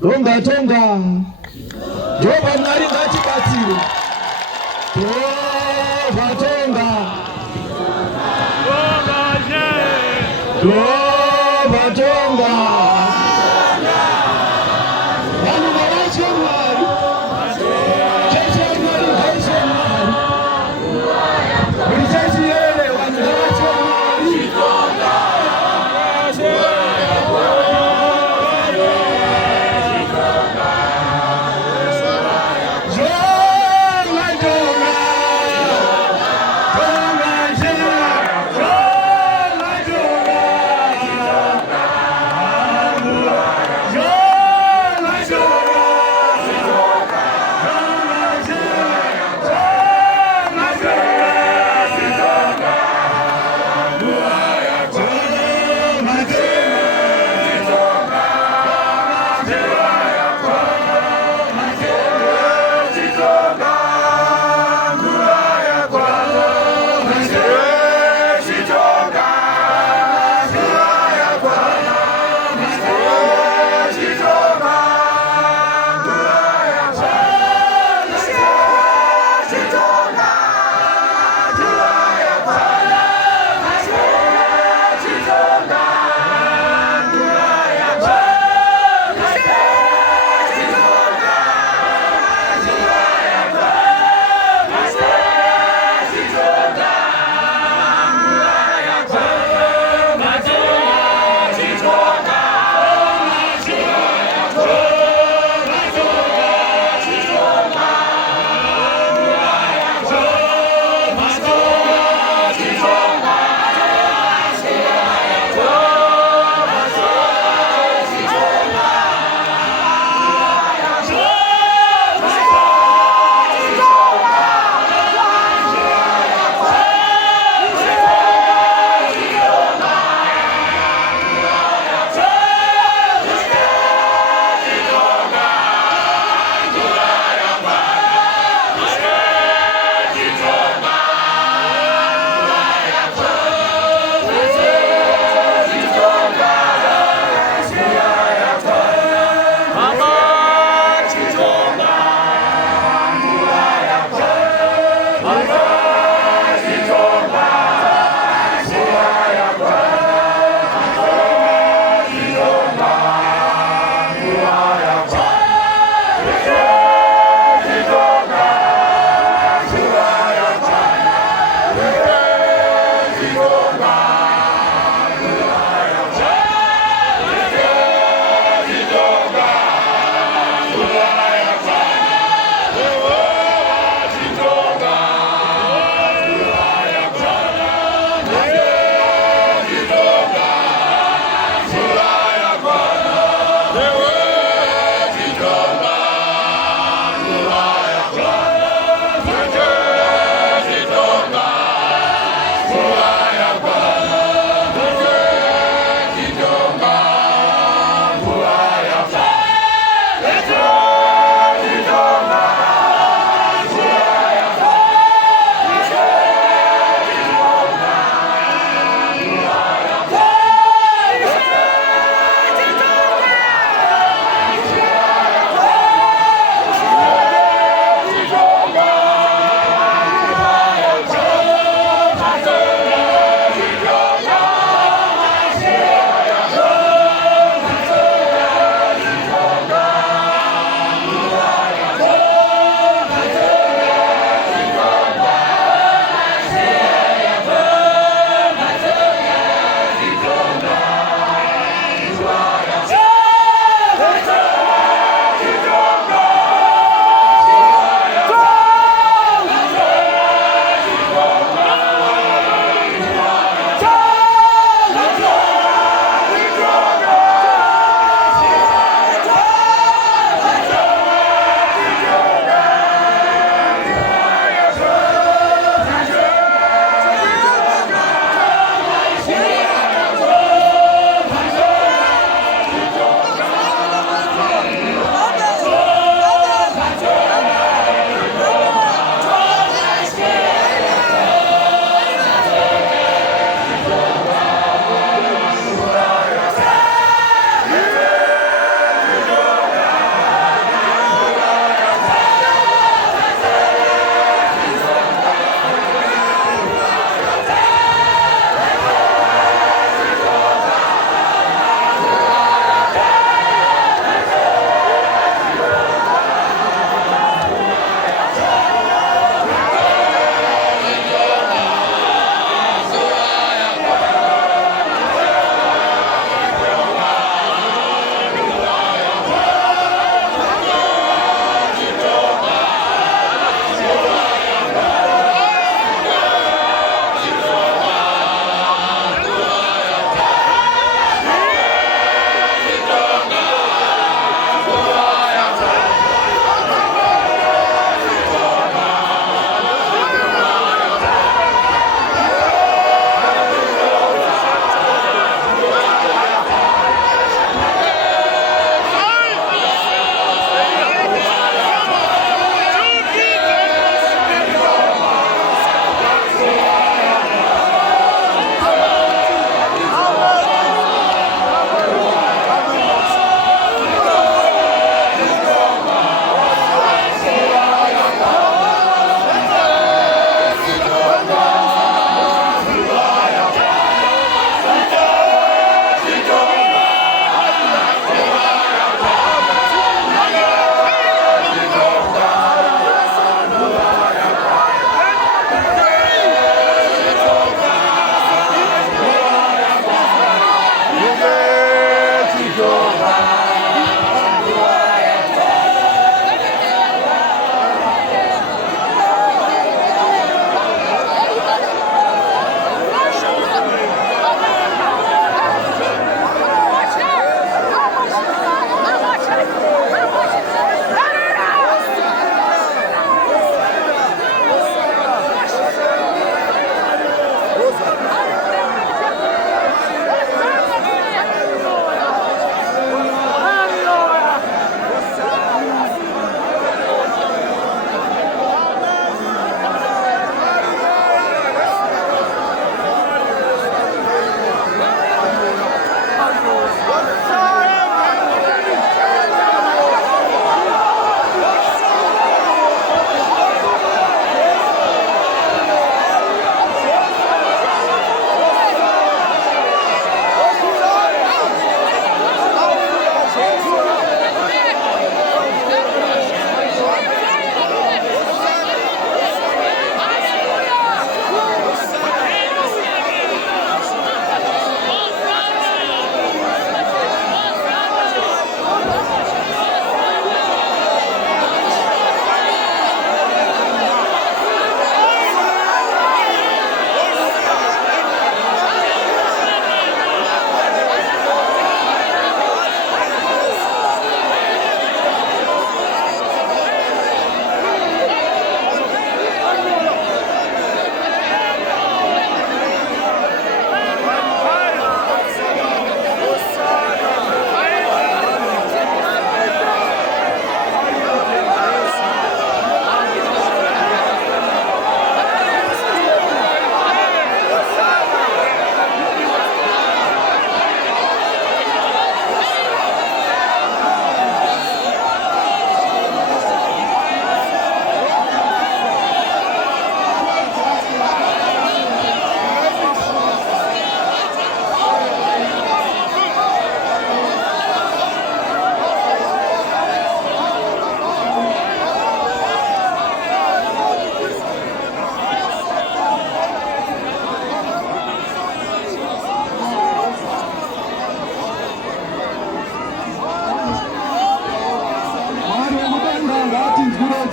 Tonga tonga. Joba mwari ngati batsiro. Tonga tonga. Tonga tonga. Vanu varacho mwari. Jesu mwari vaisho mwari. Ulichachi yele vanu varacho mwari.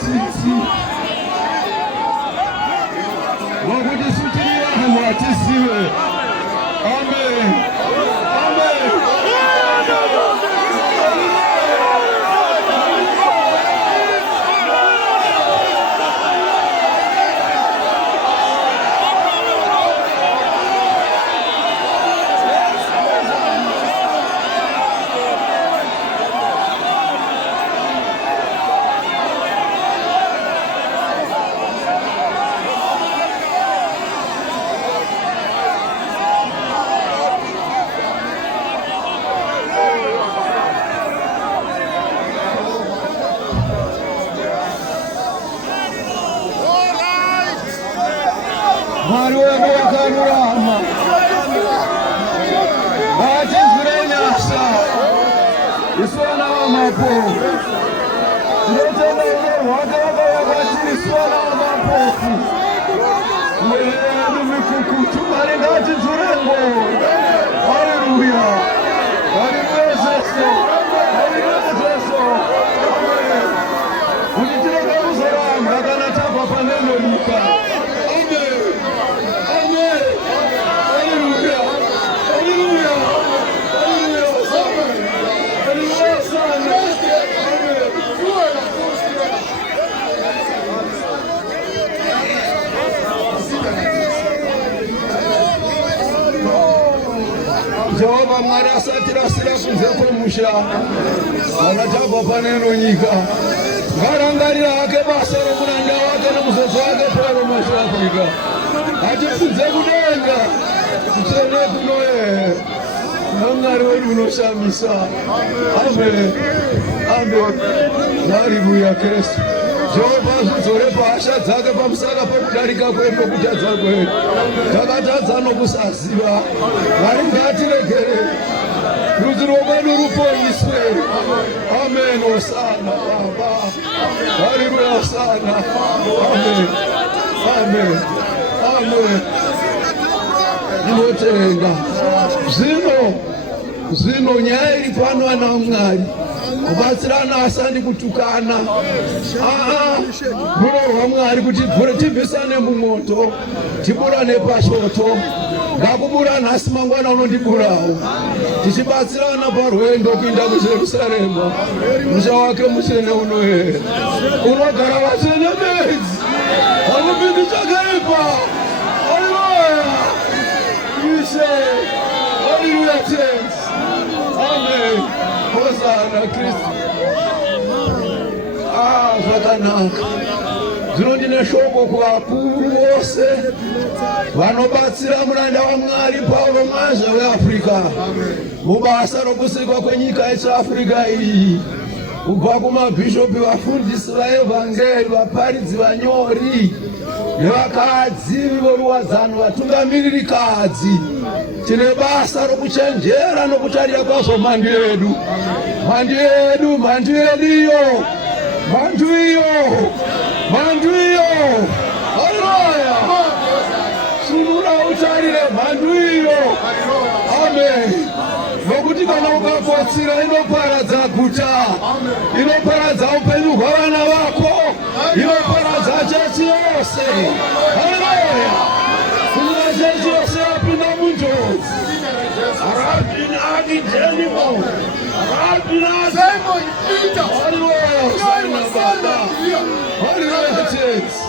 tsitsi nokuti sutiriwa hanhu hatisiwe. Amen. Amen. Mwari wedu wakarurama, ngatizwire nyasha isu vana vamapofu. Tinotenda rudo rwake vakauya kwatiri isu vana vamapofu. Yedu mikukutu Mwari ngatizwire ngoni. Haleluya. Haleluya Jesu. Haleluya Jesu. Amen. Kuti tireke kuzoramba kana tabva paneno nyika. Jehova Mwari asati rasira kunze kwemusha akatabva paneno nyika ngarangarira hake basa romuranda wake nemuzodzo wake PARAMOUNT Africa atipfudze kudenga kutsene kunoye naMwari wedu unoshamisa. Amen. Amen. Haleluya Kristu. Jehova azvidzore pahasha dzake pamusaka pokudarika kwedu nokutadza kwedu. Takatadza nokusaziva. Mwari ngatiregere rudzi rwedu ruponiswe. Amen. Hosana Baba. Haleluya. Hosana. Amen. Amen. Amen. Ndinotenga zvino nyaya iri pano ana Mwari kubatsirana asandi kutukana. Munorwa Mwari kuti tibvisane mumoto tiburane pashoto. Ngakubura nhasi mangwana unondiburawo. Tichibatsirana parwendo kuinda kuJerusarema. Musha wake mutsvene unoyera unogara vatsvene bedzi hakupindi chakaipa. Haleluya. Ishe. Haleluya Tenzi. Amen. Hosana Kristu. Zvakanaka. Zvino ndine shoko kuvakuru vose vanobatsira muranda waMwari Paulo Mazha weAfrica mubasa rokusikwa kwenyika yechiAfrica iyi, kubva kumabhishopi, vafundisi vaevhangeri, vaparidzi, vanyori nevakadzi voruwadzano, vatungamiriri-kadzi. Tine basa rokuchenjera nokutarira kwazvo mhandu yedu. Mhandu yedu, mhandu yedu iyo. Mhandu iyo. Mhandu iyo. Haleluya. Sunura utarire mhandu iyo. Amen. Nokuti kana ukakotsira inoparadza guta, inoparadza upenyu hwavana vako, inoparadza chechi yose. Haleluya. Kunira chechi yose yapinda munjodzi. Harapina akijenimo. Harapina Simon Peter. Haleluya. Simon Basa. Haleluya Tenzi.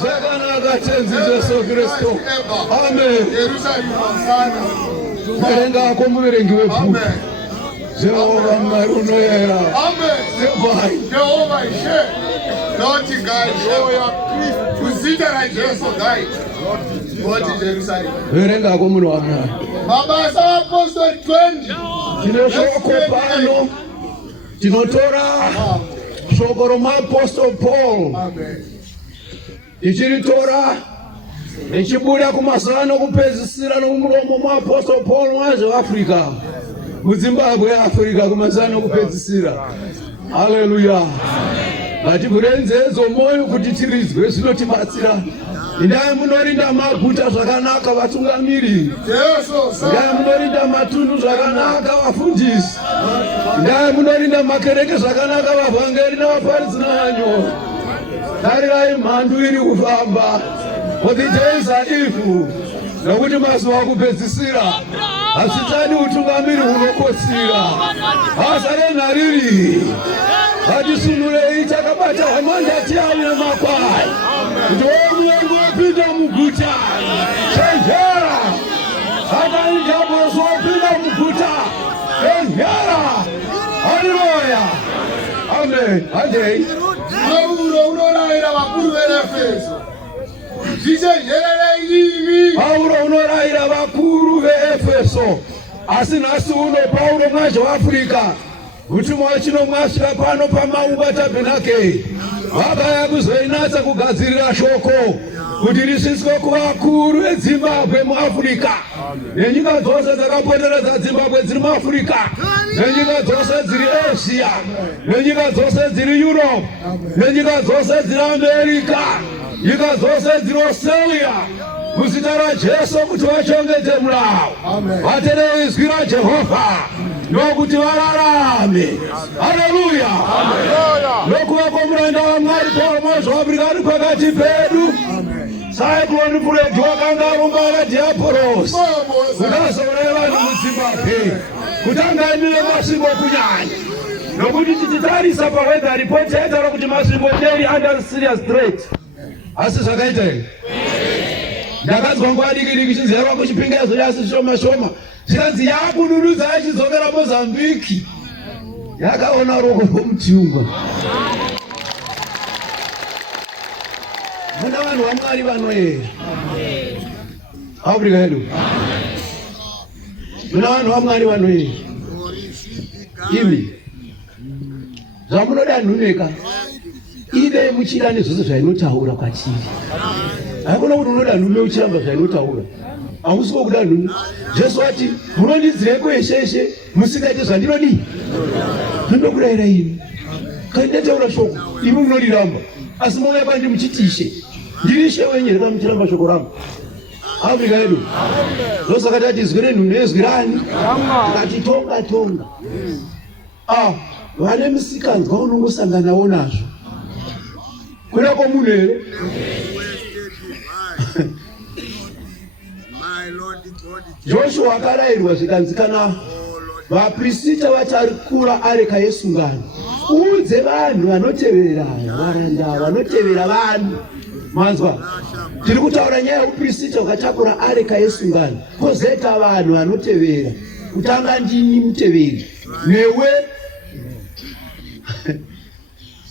Zvakanaka Tenzi Jesu Kristu. Amen. Verenga ako muverengi webhuku. Jehova Mwari unoyera. Amen. Jehova ishe. Loti gai Jehova kuzita raJeso gai. Loti Jerusalem. Verenga ako munhu waMwari. Mabasa Apostolic 20. Tine shoko pano. Tinotora shoko romaApostolic Paul. Amen. Tichiritora nichibuda kumazuva nokupedzisira nomumuromo maApostolic Paul Mazha weAfrica muZimbabwe yeAfrica kumazuva nokupedzisira. Haleluya. Ngativhure nzedzo moyo kuti tiridzwe zvinotibatsira. Indai munorinda maguta zvakanaka vatungamiriri. Indai munorinda matundu zvakanaka vafundisi. Indai munorinda makereke zvakanaka vavhangeri navaparidzi navanyori. tarirai mhandu iri kufamba, for the days are evil. Nokuti mazuva akupedzisira, hasitani utungamiri hunokotsira. Hasare nhariri, hatisunurei takabata hwamandati avo nemakwai. Kuti womuvengi wopinda muguta, chenjera. Satani diablos wopinda muguta, chenjera. Hallelujah. Amen. Adei. Unoraira vakuru veEfeso. Paulo unoraira vakuru veEfeso. Asi nhasi uno Paulo mwaJeafrica, utumwa chino mwasvika pano paMaungwa tabhenakeri, vakaya kuzoinatsa kugadzirira shoko kuti risvitswe kuvakuru veZimbabwe muAfrica, nenyika dzose dzakapoteredza Zimbabwe dziri muAfrica, nenyika dzose dziri Asia, nenyika dzose dziri Europe, nenyika dzose dziri America, nyika dzose dziri Australia, muzita raJeso kuti vachongedze murau, vateerere izwi raJehovha, nokuti vararame. Haleluya. Nokuva kwomuranda waMwari PARAMOUNT ari pakati pedu. Cyclone Fred wakanga arumba vaDiapolos kuti azouraya vanhu muZimbabwe, kuti angaimire masvingo kunyanya. Nokuti tichitarisa paweather report yaitaura kuti masvingo nderi under serious threat. Asi zvakaita here? Ndakanzwa nguva diki chinzeva kuchipingezo yasi shoma shoma, zvikanzi yakununudza achidzokera Mozambique. Yakaona ruoko rwomutungwa. Muna vanhu vaMwari vano here? Afrika yedu. Muna vanhu vaMwari vano here? Imi zvamunoda nhuneka ive muchida nezvose zvainotaura kwachiri. Hakuna kuti unoda nhume uchiramba zvainotaura. Hausiko kuda nhume. Jesu ati munondidzireko yesheshe musingaite zvandinodii. Ndinokurayira imi. Kana ndataura shoko imi munondiramba. Asi mauya kwandiri muchitishe. Ndiri She wenyu here kana muchiramba shoko rangu. Afrika yedu. Ndosaka tati izwi renhu nezwi rani. Ngati tonga tonga. Vane musikanzwa unongosangana nawo nazvo. Kuda komunhu here? Joshua akarayirwa zvikanzi kana vaprista vatarikura areka yesungano, udze vanhu vanotevera varanda vanotevera vanhu. Manzwa, tiri kutaura nyaya yeuprista wakatakura areka yesungano, kozoita vanhu vanotevera. Kutanga ndini muteveri newe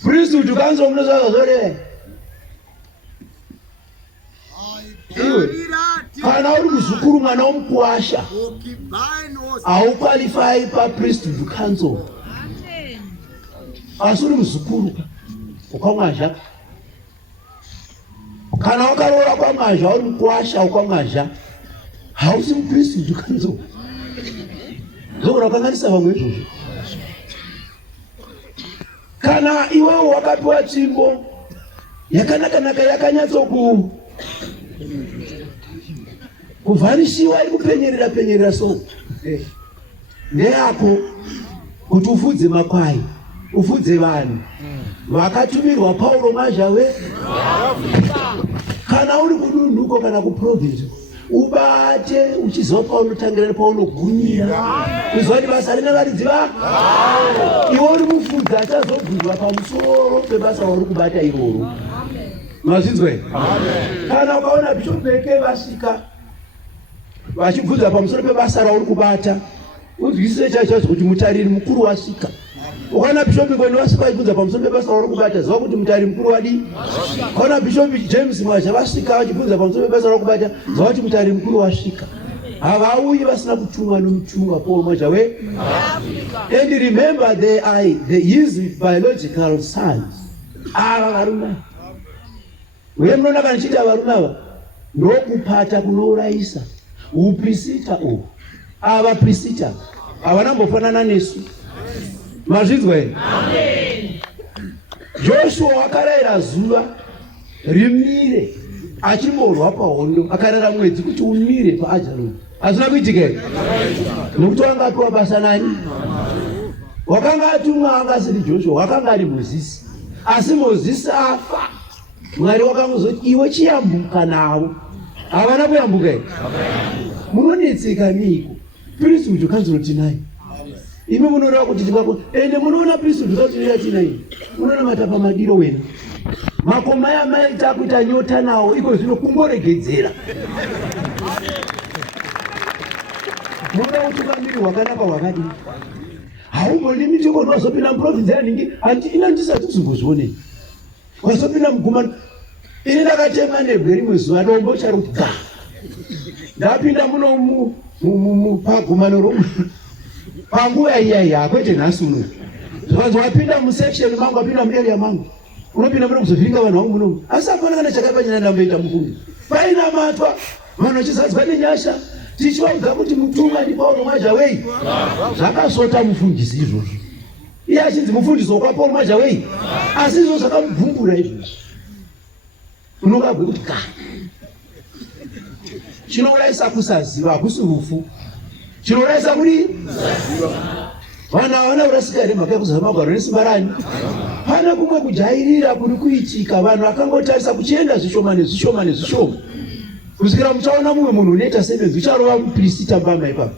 priesthood ukanzwa munozaga zvore. Iwe kana uri muzukuru mwana womukuwasha haukwalifai papriesthood council. Asi uri muzukuru ukwamwazha, kana wakaroora kwamwazha uri mukuwasha ukwamwazha, hausi mupriesthood council. Zvoona ukanganisa vamwe izvozvo. Kana iwewo wakapiwa tsvimbo yakanaka yakanyatso kuvhanishiwa iri kupenyerera so, ndeyako kuti ufudze makwai, ufudze vanhu vakatumirwa Paulo mazhawe. Kana uri kudunhuko kana kuprovince, ubate uchiziva paunotangira paunogumira, kuziva kuti basa rina varidziva. Iwe uri mufudzi achazobvunzwa pamusoro pebasa uri kubata iroro. Mazvinzwa here? Kana ukaona bishop veke vasvika vachibvunza pamusoro pebasa rauri kubata, unzwisise chaizvo kuti mutariri mukuru wasvika. Ukaona bishop ngoni wasvika vachibvunza pamusoro pebasa rauri kubata, ziva kuti mutariri mukuru wadii. Ukaona bishop James Mwazha vasvika vachibvunza pamusoro pebasa rauri kubata, ziva kuti mutariri mukuru wasvika. Havauyi vasina kutumwa nomutumwa Paul Mazhawe. And remember they are his biological sons. Ava varume. Uye munoona kana chiita varume ava ndokupata kunourayisa. Uprista uhu. Ava prista havana mbofanana nesu. Mazvinzwa here? Amen. Joshua wakarayira zuva rimire achimborwa pahondo, akarayira mwedzi kuti umire paAjaroni. Hazvina kuitika here? Nokuti wanga apiwa basa nani? Wakanga atumwa anga asiri Joshua, wakanga ari Mozisi. Asi Mozisi afa. Mwari wakamuzoti iwe chiyambuka nawo. Havana kuyambuka here. Munonetseka niko. Priesthood kanzoti nayi. Imi munoona kuti tikako ende munoona priesthood zoti nayi. Munoona matapa madiro wena. Makoma ya mai takuita nyota nawo iko zvino kumboregedzera. Munoona kuti kamiri wakanaka wakadi. Haumboni mitiko unozopinda muprovince yaningi ina ndisati kuzongozvione. Wasopinda mugumano. Ini ndakatenga nebwe rimwe zuva dombo charuti ga. Ndapinda muno mupagumano romwe. Panguva iya kwete nhasi uno. Zvanzi wapinda musection mangu wapinda muarea mangu. Unopinda muno kuzovhiringa vanhu vangu muno. Asi hapana kana chakapanyana ndamboita mufungi. Paina matwa vanhu vachizadzwa nenyasha. Tichivaudza kuti mutumwa ndi Paulo Mwajawei. Zvakasota mufundisi izvozvo. Iye achinzi mufundisi wakwaPaulo Mwajawei. Asi izvo zvakamubvumbura izvozvo. Unongabwe kuti ka. Chinourayisa kusaziva hakusi rufu. Chinourayisa kuti vanhu havana kurasika here mhaka yekuziva magwaro nesimba rani. Hapana kumwe kujairira kuri kuitika vanhu vakangotarisa kuchienda zvishoma nezvishoma nezvishoma. Kusvikira muchaona mumwe munhu unoita sebenzi ucharova muprista tambama ipapo.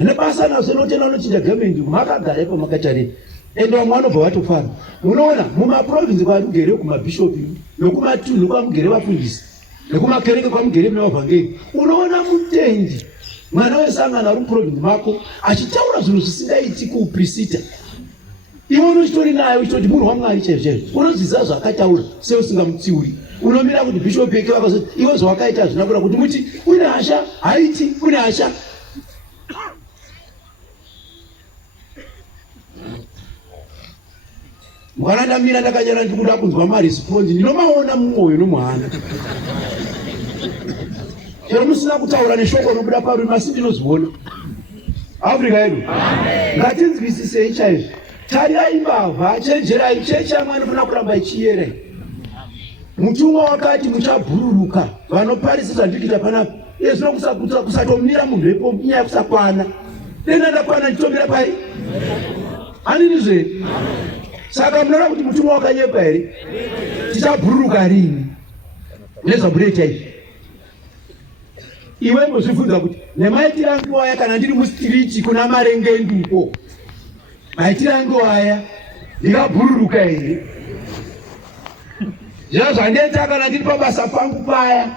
Ane basa nazvo inotenda unochinja gavhmendi makagara ipo makatarira. Ende vamwe vanobva vatofara. Munoona mumaprovinsi kwari kugere kumabhishopi nokumatunhu kwamugere vafundisi nekumakereke kwamugere mevavhangeri. Unoona mutendi mwana wesangana ari muprovinsi mako achitaura zvinhu zvisingaiti kuuprista. Iwe unochitori naye uchitoti munhu waMwari chaizvo. Unoziva zvakataura seusingamutsiuri. Unomira kuti bhishopi yake vakazoti iwe zvawakaita hazvina kuda kuti muti une hasha haiti une hasha. Mwana ndamira ndakanyara ndikuda kunzwa maresponse ndinomaona mumwoyo nomuhana. Chero musina kutaura neshoko rinobuda parurimi asi ndinozviona. Afrika yedu ngatinzwisisei chaizvo. Tarirai mbavha chenjerai chechi yamwe anofana kuramba ichiyera. Mutumwa wakati muchabhururuka vanoparisisa ndikuita panapa. Iye zvinokusakuta kusatomira munhu wepo nyaya kusakwana. Denda ndakwana nditomira pai. Aninizve. Saka munoona kuti mutumwa wakanyepa here. Tichabhururuka rini? Nezvabureta izvi. Iwe mbozvibvunza kuti nemaitiro angu aya kana ndiri mustriti kuna marengenduko. Maitiro angu aya ndikabhururuka here. Zvino zvandiita kana ndiri pabasa pangu paya.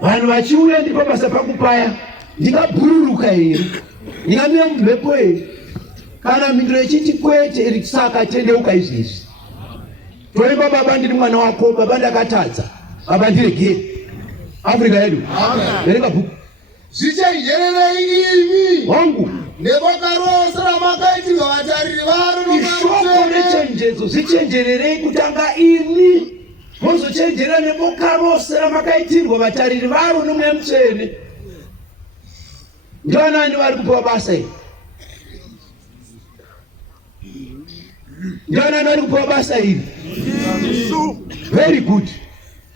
Vanhu vachiuya ndiri pabasa pangu paya. Ndikabhururuka here. Ndingamira mumhepo here. Kana mhinduro ichiti kwete saka tendeuka izvizvi. Toimba baba ndiri mwana wako, baba ndakatadza. Baba ndiregere. Afrika yedu. Verenga bhuku. Zvichenjererei imi. Wangu. Neboka rose ramakaitirwa vatariri varo ishoko nechenjedzo zvichenjererei kutanga imi. Mozochenjera neboka rose ramakaitirwa vatariri varo nomweya mutsvene. Ndivanani vari kupiwa basa iri? Ndivanani vari kupiwa basa iri? Very good.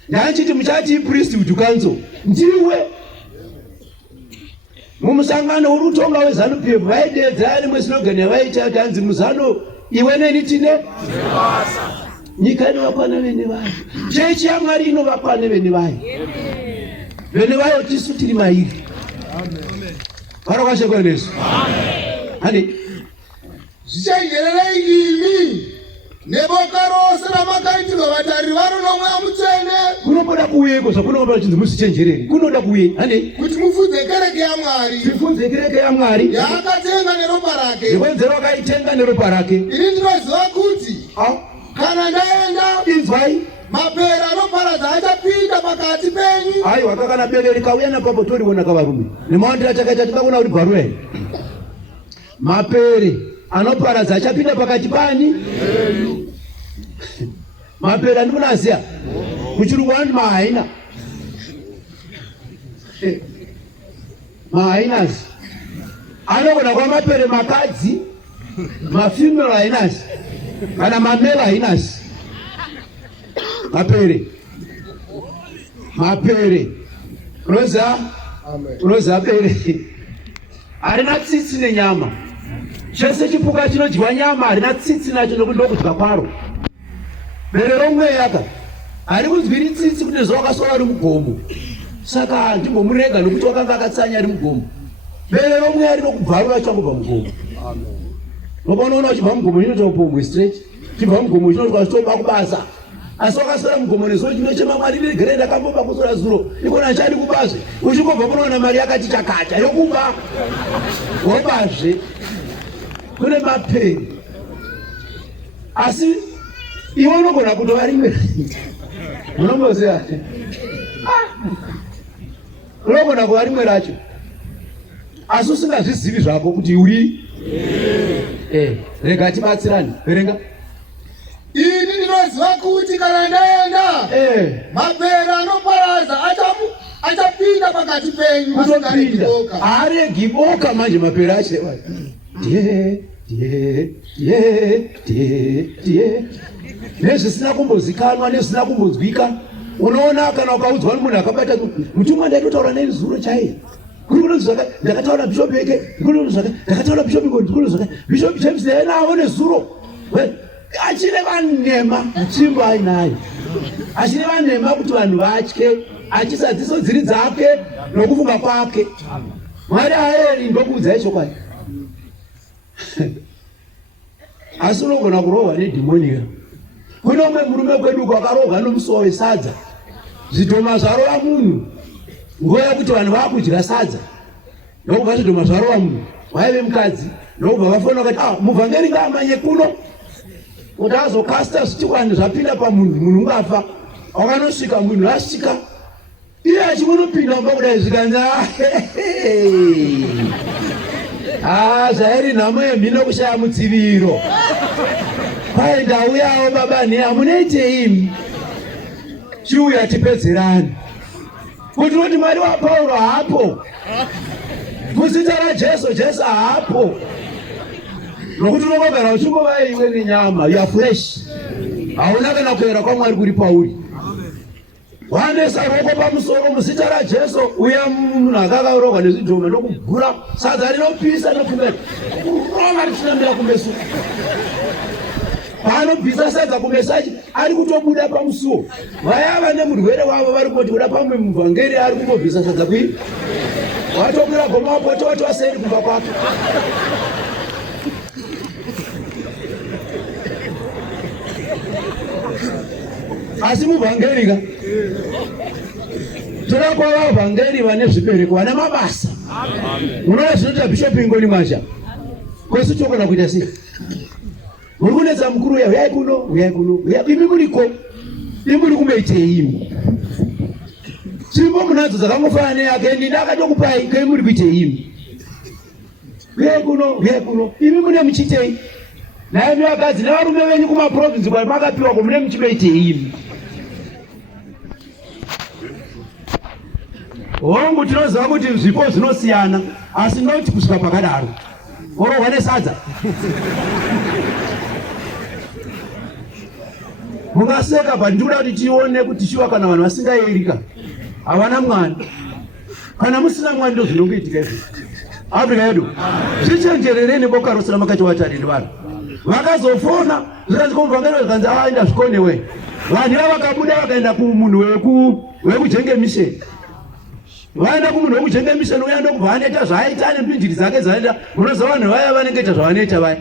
Ndanchiti muchati priesthood council ndiwe mumusangano uri kutonga weZANU-PF vaidedza ari mwesinogani vaita kuti hanzi muzano iwe neni tine Basa. Nyika inovakwa nevene vayo, chechi yaMwari inovakwa nevene vayo. Vene vayo tisu tiri mairi. Parokashekwa nesu. Hani zvichenjererei imi neboka rose ramakaitirwa vatariri varo nomweya mutsvene. Kunoboda kuuyeko zvakunoboda chinzi musichenjereri. Kunoda kuuye hani kuti mufudze kereke yaMwari. Tifudze kereke yaMwari yaakatenga neropa rake. Ndikwenzera wakaitenga neropa rake. Ini ndinoziva kuti kana ndaenda inzwai mapera anoparadza achapinda pakati penyu. Aiwa kakana bere rikauya napapo toriona kavarume nemaondera takaita tikaona kuti gwaru here. Mapere anoparadza achapinda pakati pani mapera ndikunaziya kuchirungu vanoti mahaina mahainas anogona kuva mapere makadzi mafemale hainas kana mamale hainas. Mapere unoziva pere harina tsitsi nenyama Chese chipuka chinodya nyama harina tsitsi nacho nokuti kudya kwaro. Bere romweya ka ari kunzwiri tsitsi kuti zuva akasora ari mugomo. Saka handimbomurega nokuti wakanga akatsanya ari mugomo. Bere romweya rinokubvarura changobva mugomo. Unoona uchibva mugomo inoita upombwe straight. Chibva mugomo chinotwa chitoba kubasa. Asi wakasora mugomo nezuva chinochema Mwari negerenda kamboba kusora zuro. Ikona chadi kubazve. Uchingobva munoona mari yakati chakata yokuba. Wobazve. Kune mapeni. Asi iwe unogona kutova rimwe. Unomboziva ati. Unogona kuva rimwe racho. Asi usingazvizivi zvako kuti uri. Rega tibatsirane. Verenga. Ini ndinoziva kuti kana ndaenda mapera anoparadza achapinda pakati penyu kutopinda. Aregi boka manje mapera achirewa. Nezvisina kumbozikanwa nezvisina kumbonzwika. Unoona kana ukaudzwa nemunhu akabata mutumwa ndaitotaura nei zuro chaiye. Ndakataura bishop yake, ndakataura bishop ngondikulo bishop James nawo nezuro. Achireva nema mchimba ainayo. Achireva nema kuti vanhu vatye, achisadziso dziri dzake nokufunga kwake. Mwari aeri ndokuudza chokwadi. Asi unogona kurohwa nedhimonia. Kune umwe murume kwedu kwakarohwa nomusuwo wesadza. Zvidhoma zvarova munhu. Nguva yekuti vanhu vakudya sadza. Ndokubva zvidhoma zvarova munhu. Waive mukadzi. Ndokubva vafonera kuti muvhangeri ngaamanye kuno. Kuti azokasta zvichikwani zvapinda pamunhu, munhu ungafa. Wakanosvika munhu asvika. Iye achimunopinda mba kudai zvikanza. Zvairi nhamo yemhino kushaya mudziviro. Kwai ndauyawo baba hamunoitei? Chiuya tipedzerane. Kuti noti Mwari waPauro haapo. Kuzita raJeso, Jesu haapo. Nokuti unogara uchingova iwe nenyama, you are flesh. Hauna kana kuera kwaMwari kuri pauri. Wanesa roko pamusoro muzita raJeso, uya munhu akakarohwa nezvidhoma nokugura sadza rinopisa nokumera. Kurova richinambira kumeso. Paanobvisa sadza kumeso ari kutobuda pamusuwo. Vaya nemurwere wavo vari kuti uda pamwe muvhangeri ari kumbobvisa sadza kuii. Watokwira goma wapoto watoseri kumba kwake. Asi muvhangeri ka toda kwava vhangeri vane zvibereko vane mabasa. Unoona zvinoita bishop ngoni mwasha. Kwese tokona kuita sei? Muri kunetsa mukuru uya, uyai kuno, uyai kuno, uyai. Imi muriko. Imi muri kumboitei imi. Chimbo munadzo dzakangofanana neyake ndakatokupai kai muri kuitei imi. Uyai kuno, uyai kuno. Imi mune muchitei. Naye vakadzi nevarume venyu kumaprovinsi kwari makapiwa kumune muchimeitei imi. Hongu tinoziva kuti zvipo zvinosiyana, asi noti kusvika pakadaro. Orohwa nesadza. Mungaseka pandikuda kuti tione kuti chiwa kana vanhu vasingaerika. Havana Mwari. Kana musina Mwari ndo zvinongoitika izvi. Afrika yedu. Zvichenjerereni boka rose ramakati vatariri vanhu. Vakazofona zvikanzi komuvhangeri zvikanzi aenda zvikonewe. Vanhu vakabuda vakaenda kumunhu wekujenge mission. Vaenda kumunhu wekujenge mission uya ndokubva anoita zvaaita nepinjiri dzake dzanoita. Munoziva vanhu vaya vanenge ita zvavanoita vaya.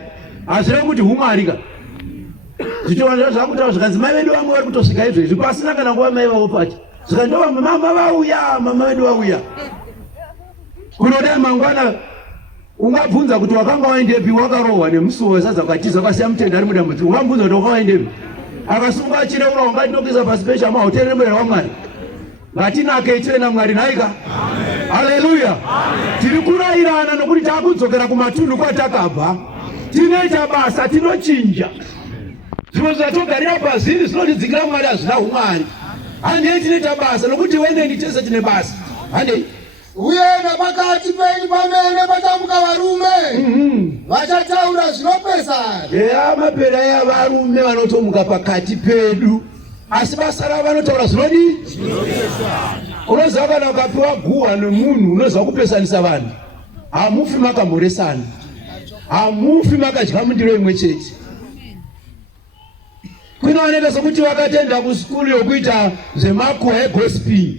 Hazvireva kuti humwari ka. Zvichiwana zvakutaura zvikanzi mai vedu vamwe vari kutosvika izvezvi pasina kana nguva mai vavo pati. Zvikanzi mama vauya, mama vedu vauya. Kunodai mangwana ungabvunza kuti wakanga waendepi wakarohwa nemusuwo wesadza ukatiza ukasiya mutenda ari mudambudziko. Ungabvunza kuti wakanga waendepi. Akasunga achireura ungatinokuisa pasi pesha mahoteri nemurera waMwari. Ngatinake ichena Mwari naika. Haleluya. Tiri kurayirana nokuti takudzokera kumatunhu kwatakabva. Tinoita basa, tinochinja. Zvimwe zvatogarira paziri zvinotidzingira Mwari hazvina umwari. Handei tinoita basa nokuti wendeni tese tine basa. Handei. Uyenda pakati penyu pamene pachamuka varume. Vachataura zvinopesana. Eya mapera yavarume vanotomuka pakati pedu. Asi basa ravo vanotaura zvinodii? Unoziva kana ukapiwa guhwa nemunhu unoziva kupesanisa vanhu. Hamufi makamhoresana. hamufi makadya mundiro imwe chete. Kunooneka sokuti vakatenda kuskuru yokuita zvemakuhwa egospel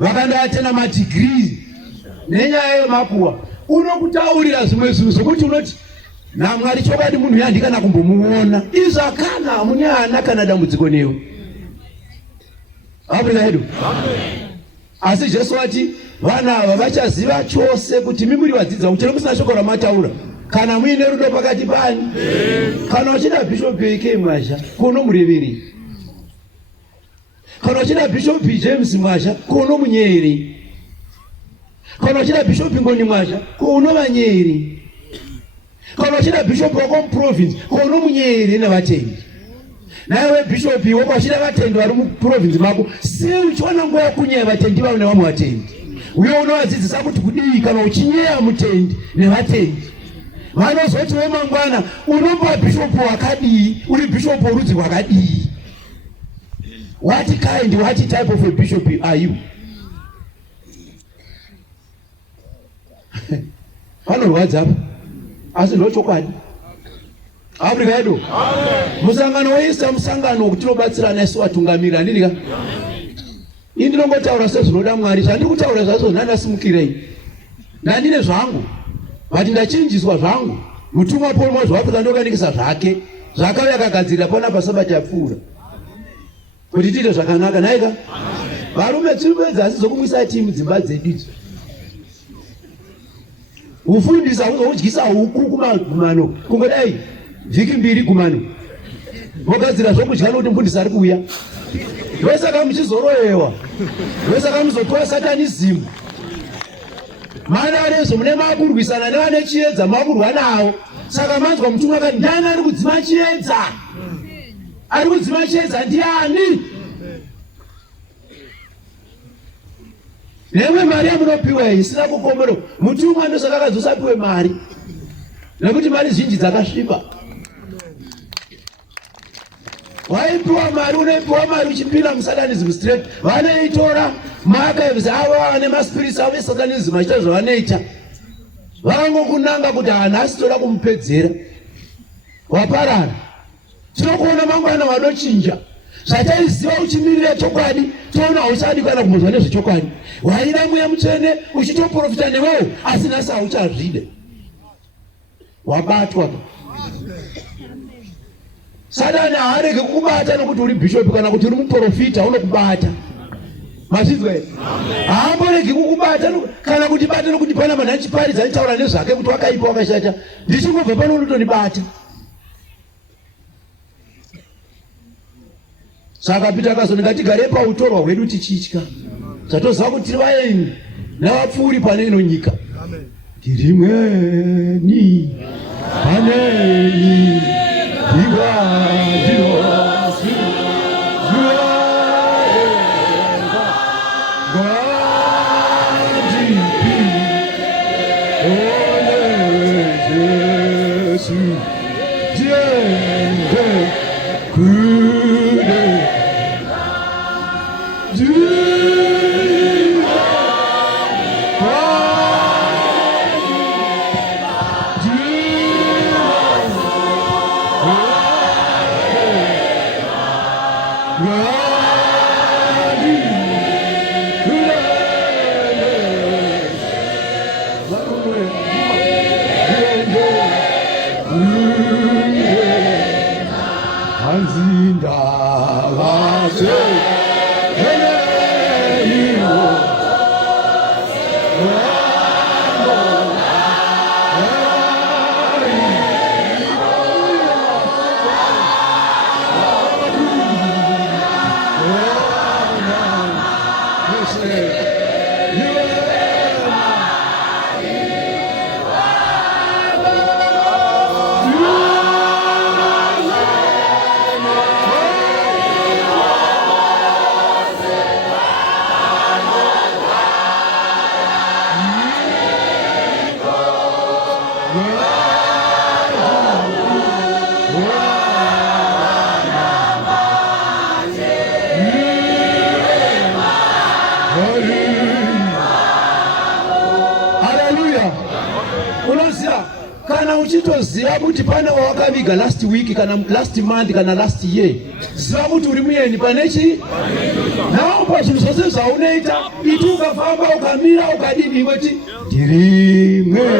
vakandoatena madhigirii nenyaya yemakuhwa. Unokutaurira zvimwe zvinhu zvokuti unoti naMwari chokwadi munhu uyu handikana kumbomuona. Izvakana mune hana kana dambudziko newe. Afrika yedu. Asi Jesu ati vana ava vachaziva chose kuti mimuri vadzidza uchere musina shoko ramataura kana muine rudo pakati panyu. Kana uchida Bishop AK Mwasha kuno mureveri. Kana uchida Bishop James Mwasha kuno munyeri. Kana uchida Bishop Ngoni Mwasha kuno vanyeri. Kana uchida Bishop wako province kuno munyeri nevatendi. Nawe Bishop wako uchida vatendi vari muprovince mako si uchiona nguva yakunyaya vatendi vavo nevamwe vatendi. Uyo unovadzidzisa kuti kudii kana uchinyeya mutendi nevatendi. Vanozoti wemangwana unomba Bishop wakadii, uri Bishop worudzi rwakadii. What kind, what type of a bishop are you? Vanorwadza apa asi ndochokwadi. Afrika yedu. Musangano weIsta musangano kuti tinobatsirana isu vatungamiri handidika. Ini ndinongotaura sezvinoda Mwari, zvandiri kutaura zvazo ndandasimukirei. Ndandine zvangu, vati ndachinjiswa zvangu. Mutumwa Paul Mwazvafrika ndokanikisa zvake zvakauya akagadzirira pona paSabbath yapfuura kuti tiite zvakanaka. Naika varume tiri kuedza asi zokumwisa timu dzimba dzedu idzo. Ufundisa uzokudyisa huku kumagumano kungodai vhiki 2 gumano vogadzira zvokudya nokuti mufundisi ari kuuya. Ndosaka muchizoroyewa, ndosaka muzotora satanism. Mana arezvo mune makurwisana nevane chiedza makurwa nawo. Saka manzwa mutumwa akati ndani ari kudzima chiedza. Ari kudzima chiedza ndiani? Nemwe mari yamunopiwa isina kukomero. Mutumwa ndosaka akazosapiwe mari nekuti mari zhinji dzakasvipa. Waipiwa mari, unoipiwa mari uchipinda musatanism straight. Vanoitora maarchives avo vane maspirits avo esatanism achiita zvavanoita. Vangokunanga kuti hanhasi toda kumupedzera. Waparara. Tinokuona mangwana vanochinja. Zvataiziva uchimirira chokwadi toona hauchadi kana kumbozwa nezvechokwadi. Waida mweya mutsvene uchitoprofita newewo asi nhasi hauchazvide. Wabatwa. Satani haarege kukubata nokuti uri bishop kana kuti uri muprofita unokubata. Mazvizwa here? Haamboregi kukubata kana kuti bata nokuti pana vanhu achiparidza achitaura nezvake kuti wakaipa wakashata. Ndichingobva pano unotondibata. Saka Pita akazoti ngatigare pautorwa hwedu tichitya. Zvatoziva kuti tiri vaeni navapfuuri pane ino nyika. Tirimweni panei kana uchitoziva kuti pane wakaviga last week kana last month kana last year, ziva kuti uri mueni panechi nawo pazvinhu zvose zvaunoita. Iti ukafamba ukamira ukadini ingoti ndirimwe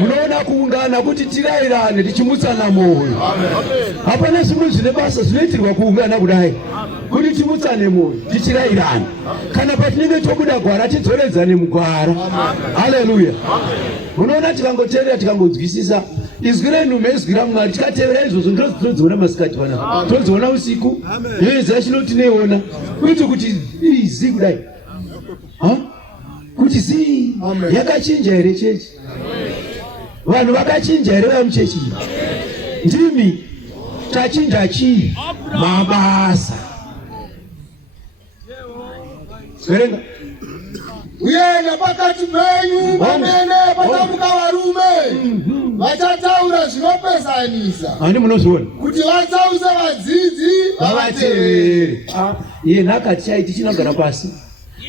munoona kuungana kuti tirairane tichimutsana moyo. Hapana zvimwe zvine basa zvinoitirwa kuungana kudai kuti timutsane moyo tichirairane. Kana patinenge tobuda gwara tidzoredzane mugwara. Haleluya. Munoona tikangoteerera tikangonzwisisa izwi renhume izwi raMwari tikatevera izvozvo ndozvodziona masikati panapa todziona usiku yeza chinotineona kuiti kuti izi kudai kuti zii yakachinja here chechi. Vanhu vakachinja here vamuchechi? Ndimi tachinja chii? Mabasa. Verenga uyenda pakati penyu pamene patamuka varume vachataura zvinopezanisa. Ani munozviona kuti vatsause vadzidzi vavatevere. Iye nhaka tichaiti chinogara pasi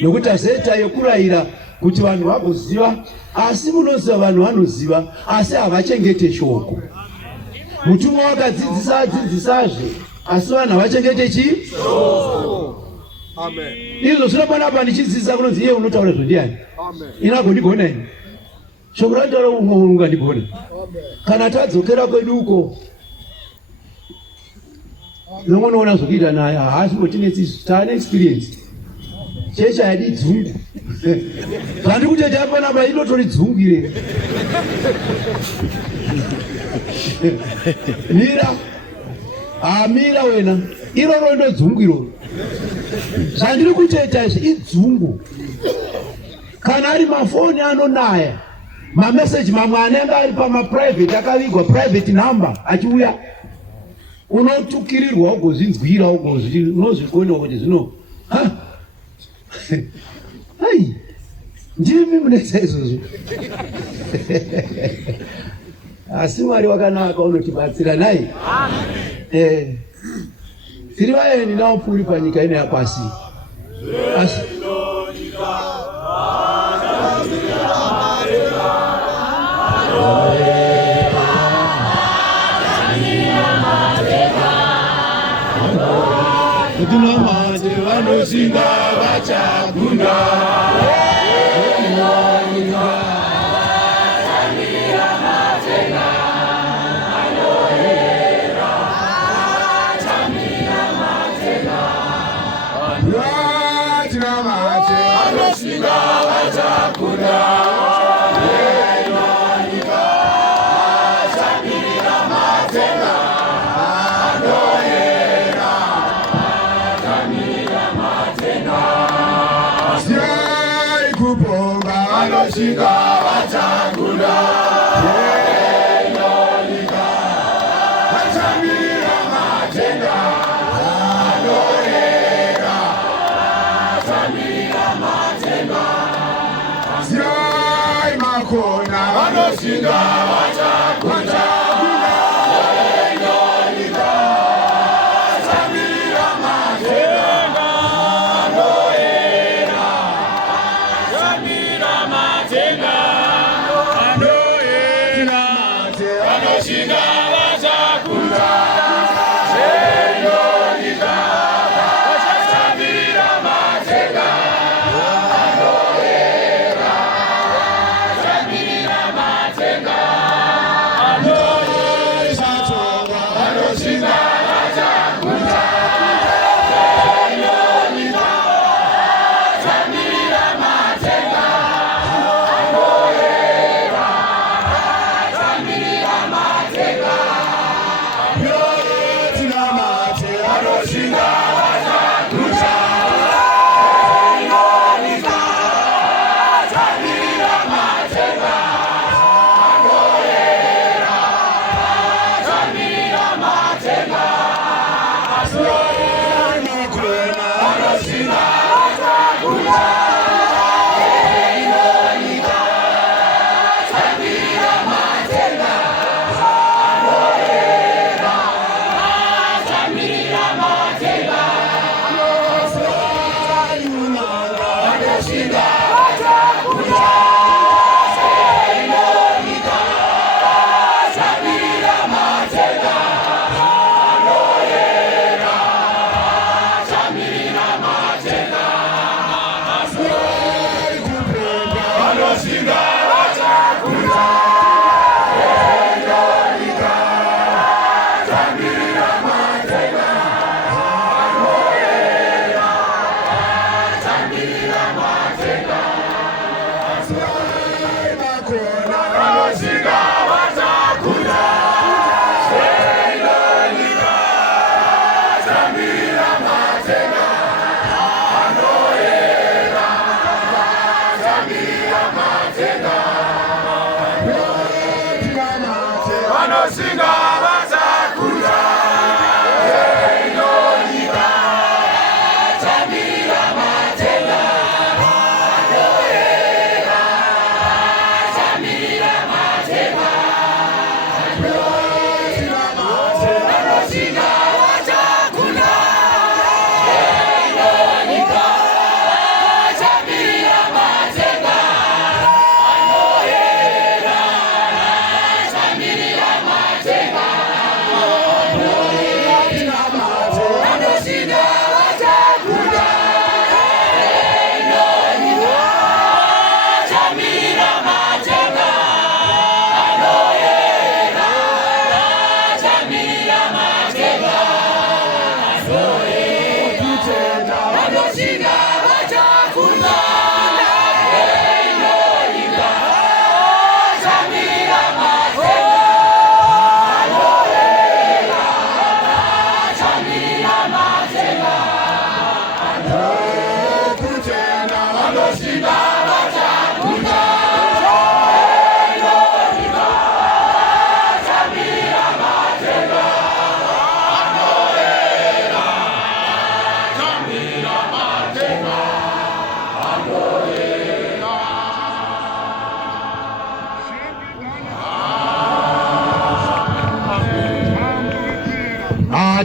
nokuti azeta yokurayira kuti vanhu vagoziva, asi munoziva vanhu vanoziva asi havachengete shoko. Mutumwa wakadzidzisa adzidzisazve asi vanhu havachengete chi? Amen. Izvo zvinopana apa ndichidzidzisa kunonzi iye unotaura zvondiani? Inagondigona ini shoko rataura umwe ungandigona. Kana tadzokera kwedu uko nomunoona zvokuita naye haasimbotines taane experience. Chechi haidi dzungu zvandiri kuteta panapa inotori dzungu ire. Mira mira wena iroro ndo dzungu iroro. Zvandiri kuteta izvi idzungu. Kana ari mafoni anonaya mameseji mamwe anenge ari pamaprivate akavigwa private number achiuya unotukirirwa ugozvinzwira unozvikona kuti zvino hai ndimi munesa izvozvo. Asi Mwari wakanaka unotibatsira nai. Tiri vaeni naupfuri panyika ino yapasi. Kutunamate vanosinga vachakunda.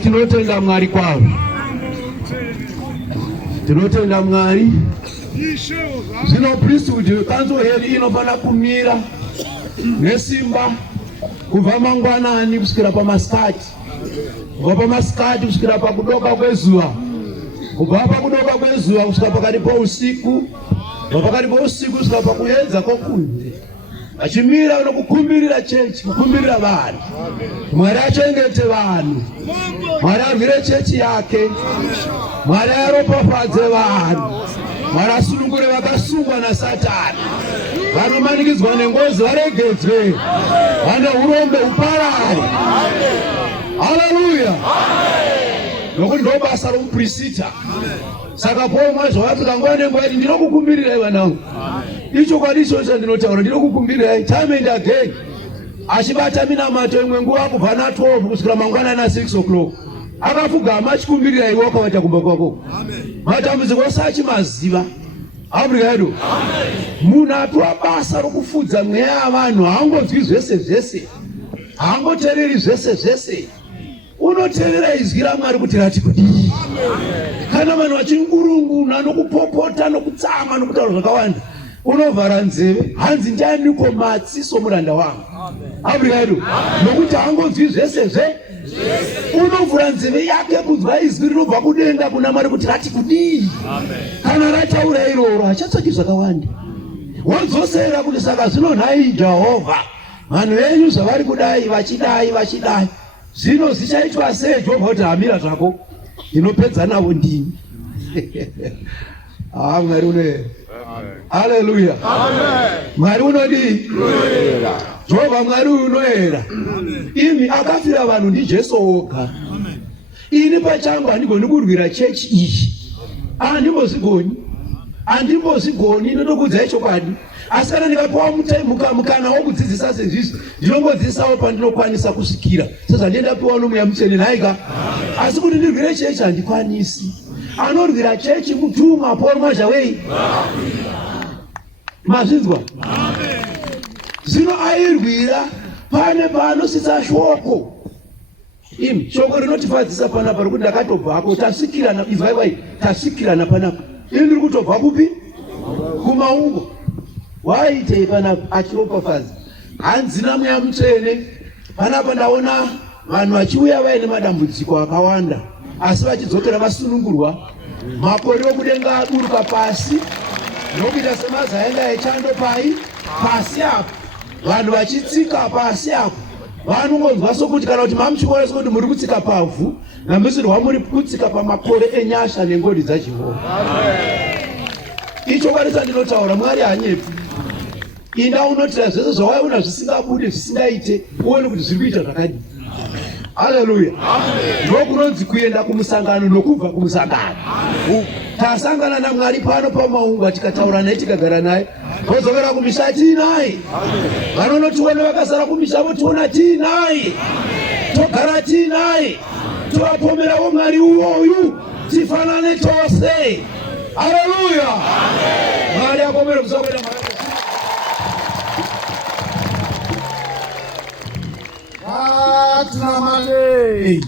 Tinotenda Mwari kwavo, tinotenda Mwari. Zvino priesthood kanzo heri inofana kumira nesimba kubva mangwanani kusvikira pamasikati, kubva pamasikati kusvikira pakudoka kwezuva, kubva pakudoka kwezuva kusvika pakati pousiku, kubva pakati pousiku kusvika pakuedza kwokunze, achimira nokukumbirira chechi, kukumbirira vanhu. Mwari achengete vanhu, Mwari arwire chechi yake, Mwari aropafadze vanhu, Mwari asunungure vakasungwa naSatani, vanomanikidzwa nengozi varegedzwe, vane urombe uparare. Haleluya! Nokuti ndo basa romuprista. Saka Paul mwana zvaAfrica nguva nenguva iti ndinokukumbirirai vanangu. Icho kwadicho chandinotaura, ndinokukumbirirai time and again. Achibata minamato imwe nguva kubva na12 kusvikira mangwana na6 o'clock. Akapfugama achikumbirira iwe wakavata kumba kwako. Matambudziko sachimaziva. Africa yedu. Munhu apiwa basa rokufudza mweya yavanhu haangodzwi zvese zvese, haangoteereri zvese zvese. Unoteerera izwi raMwari kuti rati kudii. Kana vanhu vachingurunguna nokupopota nokutsama nokutaura zvakawanda, unovhara nzeve, hanzi ndianiko matsi somuranda wangu. Africa yedu. Nokuti haangodzwi zvese zvese. Unovhura nzeve yake kunzwa izwi rinobva kudenga kuna Mwari kuti rati kudii. Kana rataura iroro hachatsvaki zvakawanda. Wodzosera kuti saka zvino nhai Jehovha, vanhu venyu zvavari kudai vachidai, zvino zvichaitwa sei Jehovha kuti hamira zvako, inopedza navo ndini. Mwari unoera. Haleluya. Mwari unodii? Jehovha Mwari unoera. Imi akafira vanhu ndiJesu oga. Ini pachangu handigoni kurwira chechi iyi, handimbozvigoni. andimbozigoni ndinokudzai chokwadi. Asi kana ndikapiwa mukana wokudzidzisa sezvizvi, ndinongodzidzisawo pandinokwanisa kusvikira sezvandiendapiwa noMweya Mutsvene nhaika. Asi kuti ndirwire chechi handikwanisi. Anorwira chechi mutumwa Paul Mazhawei. Mazvinzwa? Zvino airwira pane paanosisa shoko. Shoko rinotifadzisa panapa rokuti ndakatobvako tasvikirana, ivaiwai tasvikirana panapa. Ini ndiri kutobva kupi? Kumaungo. Waitei panapa achiropafadza. Hanzina Mweya Mutsvene. Panapa ndaona vanhu vachiuya vaine madambudziko akawanda, asi vachidzokera vasunungurwa. Makore okudenga aburuka pasi, nokuita semazaenda echando pasi apo. Vanhu vachitsika pasi apo. Vanongonzwa sokuti kana kuti mamuchikora sokuti muri kutsika pavhu, namisirwa muri kutsika pamakore enyasha nengoni dzaJehovha. Icho kwarisa ndinotaura, Mwari hanyepi. Inda unotira zvese zvawaiona zvisingabude zvisingaite, uone kuti zviri kuita zvakadini. Haleluya. Ndokunonzi kuenda kumusangano nokubva kumusangano. Tasangana naMwari pano pamaungwa, tikataura naye, tikagara naye, tozokera kumisha tiinaye. Vanonotiona vakasara kumisha votiona tiinaye, togara tiinaye, tovapomerawo Mwari uyoyu tifanane tose. Haleluya. Mwari apomere kusakwenda Mwari. Tunamale.